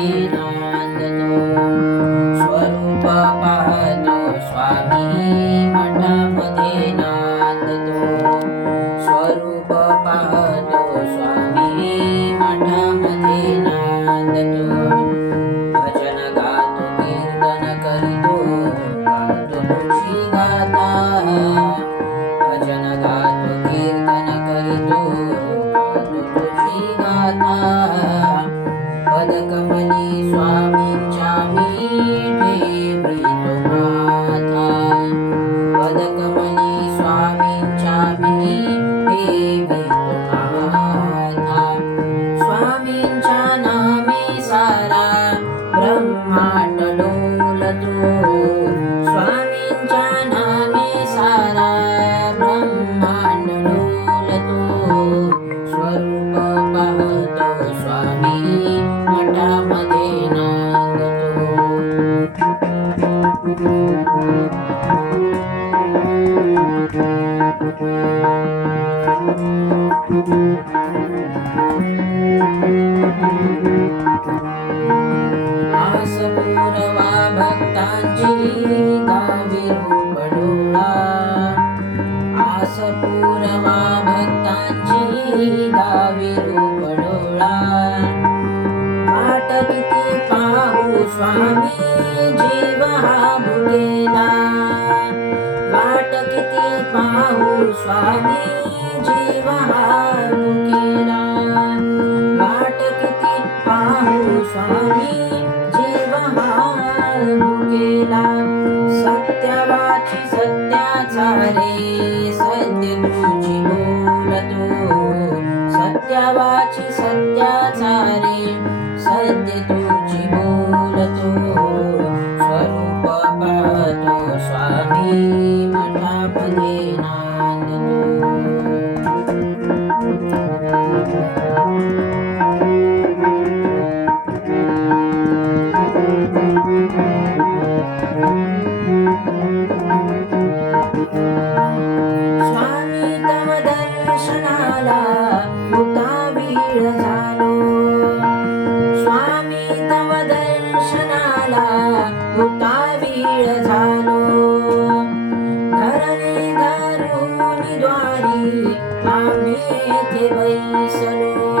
मठामध्ये नांदतो. स्वरूप पाहतो स्वामी मठामध्ये नांदतो. स्वरूप पाहतो स्वामी मठामध्ये नांदतो. भजन गातो कीर्तन करीतो, गातो तुझी गाथा. भजन गातो कीर्तन करीतो, गातो तुझी गाथा. पदकमली स्वामींच्या मी ठेवितो माथा. पदकमली स्वामींच्या मी ठेवितो माथा. स्वामींच्या नामे सारा ब्रह्मांड डोलतो. स्वामींच्या नामे सारा ब्रह्मांड डोलतो. स्वरूप पाहतो स्वामी मठामध्ये नांदतो. आस पुरवा भक्तांची दावी रूप डोळा. आस पुरवा भक्तांची दावी रूप डोळा. वाट किती पाहू स्वामी जीव हा भुकेला. वाट किती पाहू स्वामी जीव हा भुकेला. वाट किती पाहू स्वामी जीव हा भुकेला. सत्यवाची सत्याचा रे सत्य तुझी बोलतो. सत्यवाची सत्याचा रे सत्य तुझी बोलतो. स्वरूप पाहतो स्वामी मठामध्ये नांदतो. स्वामी तव दर्शनाला उतावीळ झालो. स्वामी तव दर्शनाला उतावीळ झालो. धरणी धरुनी द्वारी आम्ही येथे बैसलो.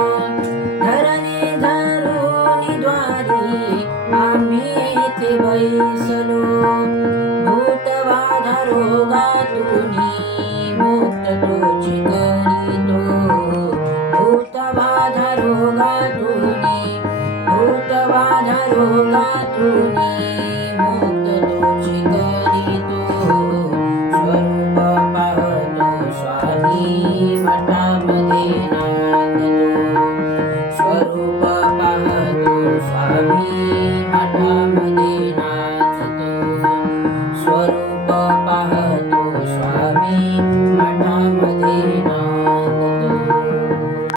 धरणी धरुनी द्वारी आम्ही येथे बैसलो. भूतबाधा रोगातूनी मुक्त तुझी करीतो. भूतबाधा रोगातूनी भूतबाधा रोगातूनी मुक्त तुझी करीतो. स्वरूप पाहतो स्वामी मठामध्ये नांदतो. स्वरूप पाहतो स्वामी मठामध्ये नांदतो. स्वरूप पाहतो स्वामी